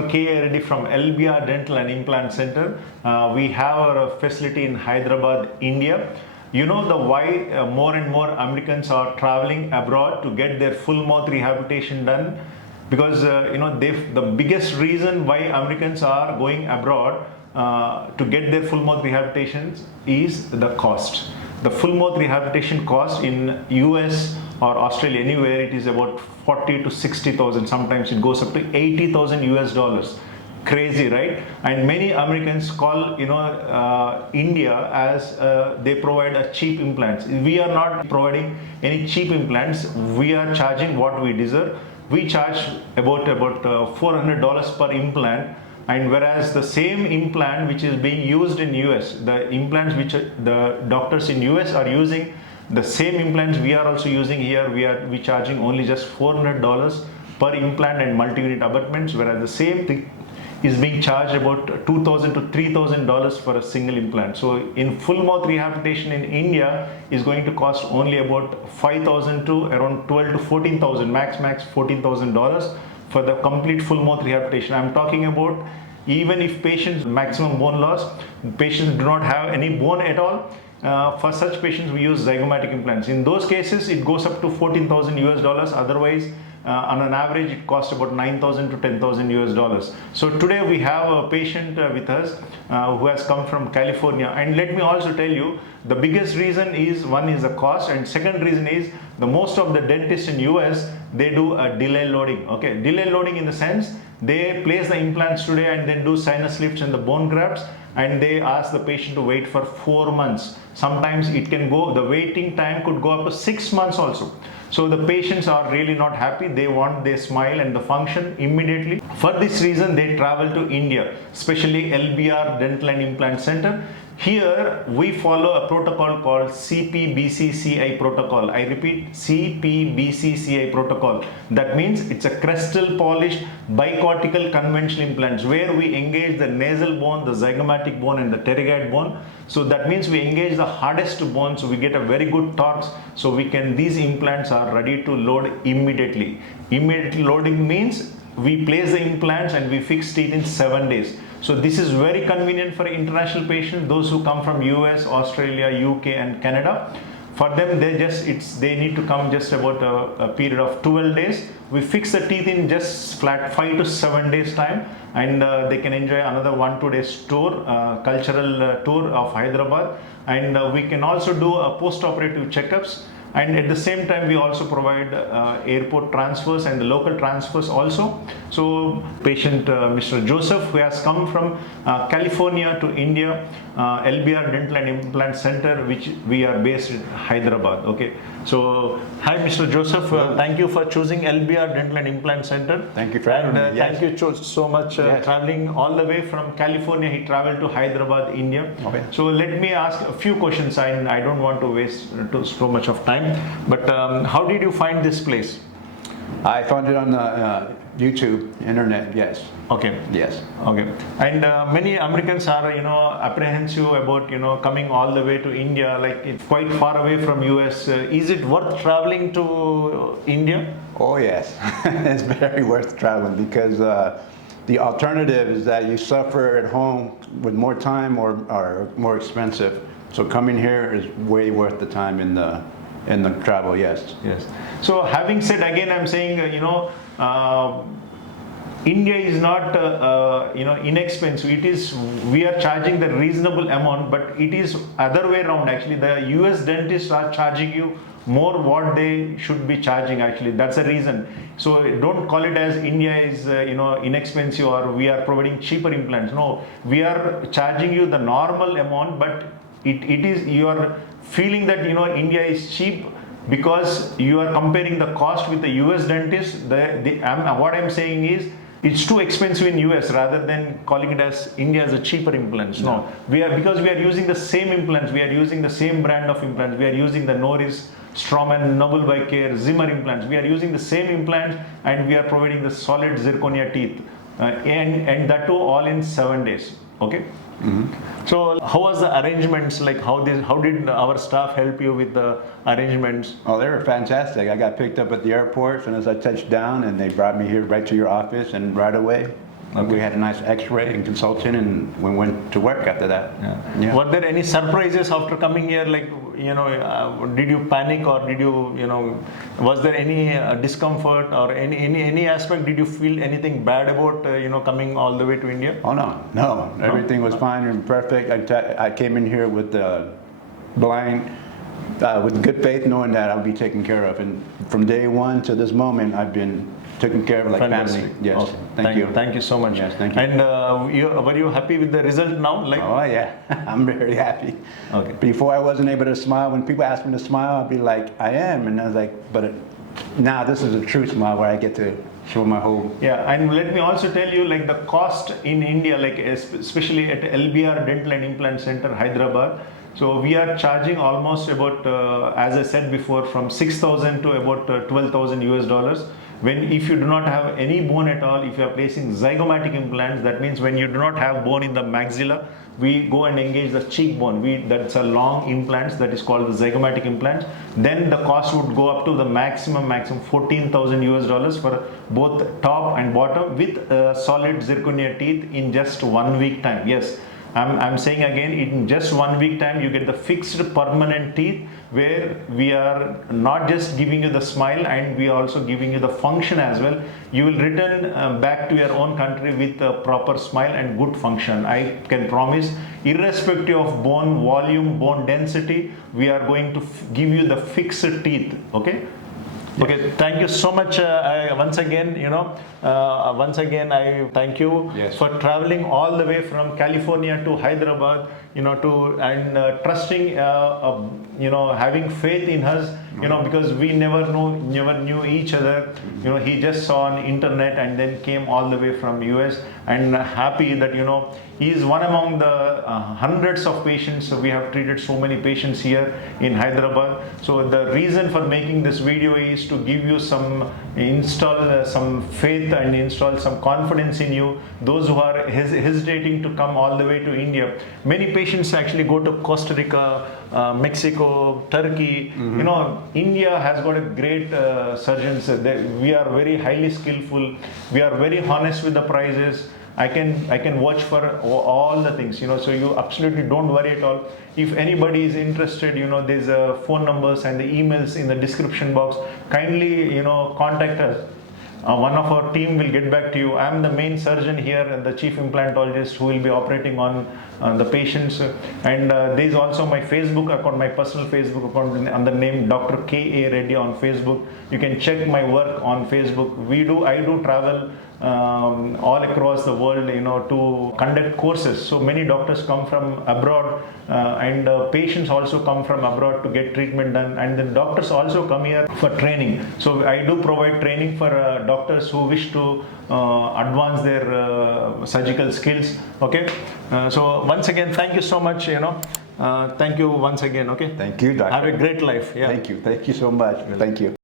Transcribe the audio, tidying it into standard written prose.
Dr. K. Reddy from LBR Dental and Implant Center. We have our facility in Hyderabad, India. You know the why more and more Americans are traveling abroad to get their full mouth rehabilitation done, because the biggest reason why Americans are going abroad to get their full mouth rehabilitations is the cost. The full mouth rehabilitation cost in US or Australia, anywhere, it is about 40 to 60,000. Sometimes it goes up to 80,000 US dollars. Crazy, right? And many Americans call India as they provide a cheap implants. We are not providing any cheap implants. We are charging what we deserve. We charge about $400 per implant, and whereas the same implant which is being used in US, the implants which the doctors in US are using, the same implants we are also using here, we charging only just $400 per implant and multi-unit abutments, whereas the same thing is being charged about $2,000 to $3,000 for a single implant. So in full mouth rehabilitation in India is going to cost only about $5,000 to around $12,000 to $14,000, max $14,000 for the complete full mouth rehabilitation. I'm talking about even if patients maximum bone loss, patients do not have any bone at all. For such patients we use zygomatic implants. In those cases it goes up to 14,000 US dollars. Otherwise on an average it costs about 9,000 to 10,000 US dollars. So today we have a patient with us who has come from California, and let me also tell you the biggest reason is, one is the cost, and second reason is the most of the dentists in US, they do a delay loading. Okay, delay loading in the sense they place the implants today and then do sinus lifts and the bone grafts, and they ask the patient to wait for 4 months. Sometimes it can go, the waiting time could go up to 6 months also. So the patients are really not happy. They want their smile and the function immediately. For this reason they travel to India, especially LBR Dental and Implant Center. Here we follow a protocol called CPBCCI Protocol. I repeat, CPBCCI Protocol. That means it's a crystal polished bicortical conventional implants where we engage the nasal bone, the zygomatic bone and the pterygoid bone. So that means we engage the hardest bone, so we get a very good torque. So these implants are ready to load immediately. Immediately loading means we place the implants and we fix it in 7 days. So this is very convenient for international patients, those who come from US, Australia, UK and Canada. For them, they need to come just about a period of 12 days. We fix the teeth in just flat 5 to 7 days time, and they can enjoy another 1-2 days tour, cultural tour of Hyderabad. And we can also do a post-operative checkups. And at the same time we also provide airport transfers and the local transfers also. So patient Mr. Joseph, who has come from California to India, LBR Dental and Implant Center, which we are based in Hyderabad. Okay, so hi Mr. Joseph, thank you for choosing LBR Dental and Implant Center. Thank you for having me. Thank you so much traveling all the way from California. He traveled to Hyderabad, India. Okay. So let me ask a few questions. I don't want to waste so much of time. But how did you find this place? I found it on YouTube, internet, yes. Okay. Yes. Okay. And many Americans are, apprehensive about, coming all the way to India, like it's quite far away from US. Is it worth traveling to India? Oh yes, it's very worth traveling, because the alternative is that you suffer at home with more time or more expensive. So coming here is way worth the time in the travel, yes. Yes. So having said, again I'm saying, India is not inexpensive. We are charging the reasonable amount, but it is other way around. Actually, the US dentists are charging you more what they should be charging. Actually, that's the reason. So don't call it as India is inexpensive or we are providing cheaper implants. No, we are charging you the normal amount, but it is, you are feeling that India is cheap because you are comparing the cost with the US dentist. What I'm saying is it's too expensive in US rather than calling it as India as a cheaper implants. No, because we are using the same implants, we are using the same brand of implants, we are using the Norris, Straumann, Noble by Care, Zimmer implants. We are using the same implants and we are providing the solid zirconia teeth and that too all in 7 days. Okay. Mm-hmm. So how was the arrangements, like how did our staff help you with the arrangements? Oh, they were fantastic. I got picked up at the airport as soon as I touched down, and they brought me here right to your office and right away. We had a nice X-ray and consultant, and we went to work after that. Yeah. Were there any surprises after coming here? Like, did you panic, or did you, was there any discomfort or any aspect? Did you feel anything bad about, coming all the way to India? Oh no, everything was fine and perfect. I came in here with blind, with good faith, knowing that I'll be taken care of. And from day one to this moment, I've been taken care of like Fantastic. family. Yes, Okay. thank you. Thank you so much. Yes, thank you. And were you happy with the result now? Like, Oh yeah, I'm very happy. Okay. Before I wasn't able to smile. When people ask me to smile, I'd be like, I am, and I was like, but now this is a true smile where I get to show my whole. yeah, and let me also tell you, like, the cost in India, like especially at LBR Dental and Implant Center, Hyderabad. So we are charging almost about, as I said before, from 6,000 to about 12,000 US dollars. If you do not have any bone at all, if you are placing zygomatic implants, that means when you do not have bone in the maxilla, we go and engage the cheekbone. That's a long implants that is called the zygomatic implants. Then the cost would go up to the maximum 14,000 US dollars for both top and bottom with solid zirconia teeth in just 1 week time. Yes. I'm saying again, in just 1 week time, you get the fixed permanent teeth, where we are not just giving you the smile, and we are also giving you the function as well. You will return back to your own country with a proper smile and good function. I can promise, irrespective of bone volume, bone density, we are going to give you the fixed teeth. Okay. Okay, thank you so much. Once again, I thank you for traveling all the way from California to Hyderabad, and trusting, having faith in us, because we never knew each other. He just saw on internet and then came all the way from US, and happy that, he is one among the hundreds of patients. So we have treated so many patients here in Hyderabad. So the reason for making this video is to give you some faith and install some confidence in you. Those who are hesitating to come all the way to India. Many patients actually go to Costa Rica, Mexico, Turkey. India has got a great surgeons. We are very highly skillful. We are very honest with the prices. I can watch for all the things, so you absolutely don't worry at all. If anybody is interested, there's phone numbers and the emails in the description box. Kindly, contact us. One of our team will get back to you. I'm the main surgeon here and the chief implantologist who will be operating on the patients. And there's also my Facebook account, my personal Facebook account under the name Dr. K.A. Reddy on Facebook. You can check my work on Facebook. I do travel all across the world, to conduct courses. So many doctors come from abroad, and patients also come from abroad to get treatment done, and then doctors also come here for training. So I do provide training for doctors who wish to advance their surgical skills. Okay. So once again, thank you so much. Thank you once again. Okay. Thank you, doctor. Have a great life. Yeah. Thank you so much. Thank you.